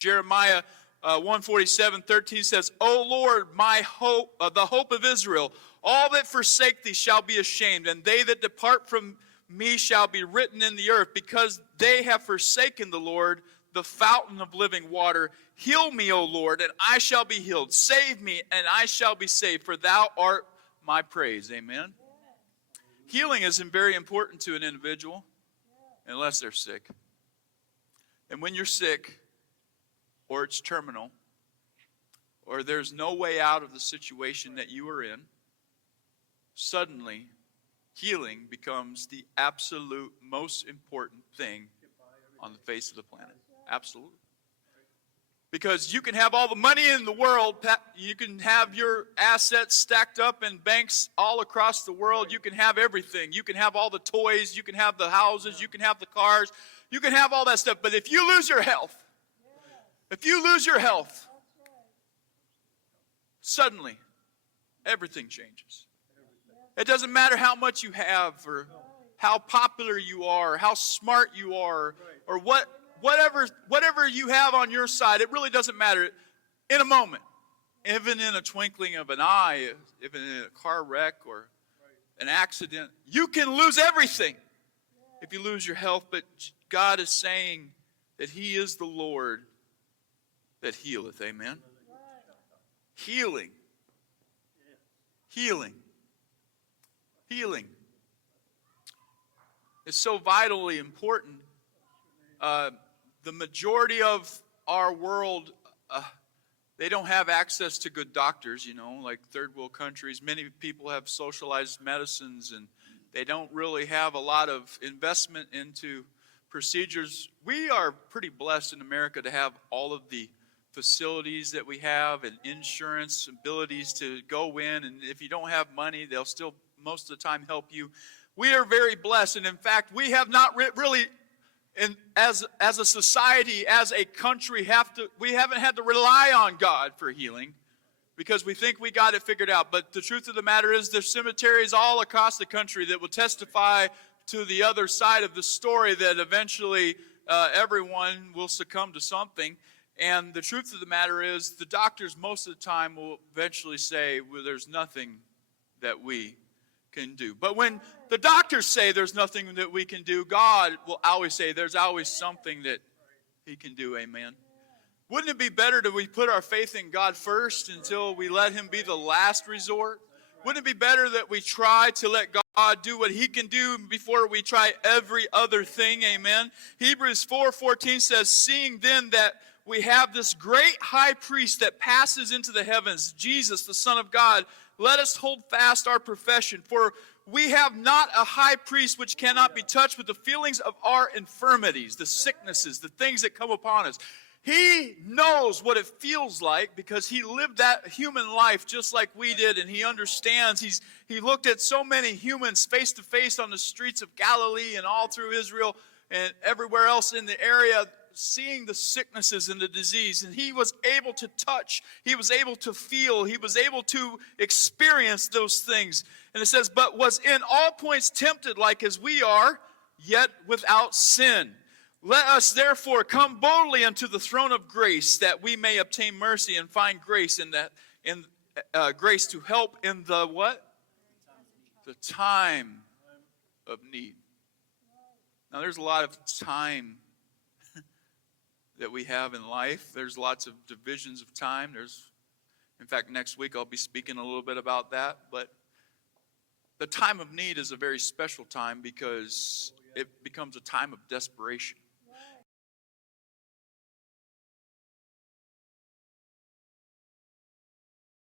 Jeremiah 147:13 says, O Lord, my hope, the hope of Israel, all that forsake thee shall be ashamed, and they that depart from me shall be written in the earth, because they have forsaken the Lord, the fountain of living water. Heal me, O Lord, and I shall be healed. Save me, and I shall be saved, for thou art my praise. Amen. Healing isn't very important to an individual unless they're sick. And when you're sick, or it's terminal, or there's no way out of the situation that you are in, suddenly healing becomes the absolute most important thing on the face of the planet. Absolutely. Because you can have all the money in the world, you can have your assets stacked up in banks all across the world, you can have everything. You can have all the toys, you can have the houses, you can have the cars, you can have all that stuff. But if you lose your health, suddenly everything changes. It doesn't matter how much you have, or how popular you are, how smart you are, or whatever you have on your side. It really doesn't matter. In a moment, even in a twinkling of an eye, even in a car wreck or an accident, you can lose everything if you lose your health. But God is saying that He is the Lord that healeth. Amen. Healing. It's so vitally important. The majority of our world, they don't have access to good doctors, like third world countries. Many people have socialized medicines, and they don't really have a lot of investment into procedures. We are pretty blessed in America to have all of the facilities that we have and insurance abilities to go in, and if you don't have money, they'll still most of the time help you. We are very blessed, and in fact, we have not really, as a society, as a country, we haven't had to rely on God for healing because we think we got it figured out. But the truth of the matter is, there's cemeteries all across the country that will testify to the other side of the story, that eventually everyone will succumb to something. And the truth of the matter is, the doctors most of the time will eventually say, well, there's nothing that we can do. But when the doctors say there's nothing that we can do, God will always say there's always something that He can do. Amen. Wouldn't it be better that we put our faith in God first until we let Him be the last resort? Wouldn't it be better that we try to let God do what He can do before we try every other thing? Amen. Hebrews 4:14 says, seeing then that we have this great high priest that passes into the heavens, Jesus, the Son of God, let us hold fast our profession. For we have not a high priest which cannot be touched with the feelings of our infirmities, the sicknesses, the things that come upon us. He knows what it feels like because He lived that human life just like we did, and He understands. He looked at so many humans face to face on the streets of Galilee and all through Israel and everywhere else in the area, seeing the sicknesses and the disease, and He was able to touch, He was able to feel, He was able to experience those things. And it says, but was in all points tempted like as we are, yet without sin. Let us therefore come boldly unto the throne of grace, that we may obtain mercy and find grace grace to help in the what? The time of need. Now there's a lot of time that we have in life. There's lots of divisions of time. In fact, next week I'll be speaking a little bit about that. But the time of need is a very special time because it becomes a time of desperation.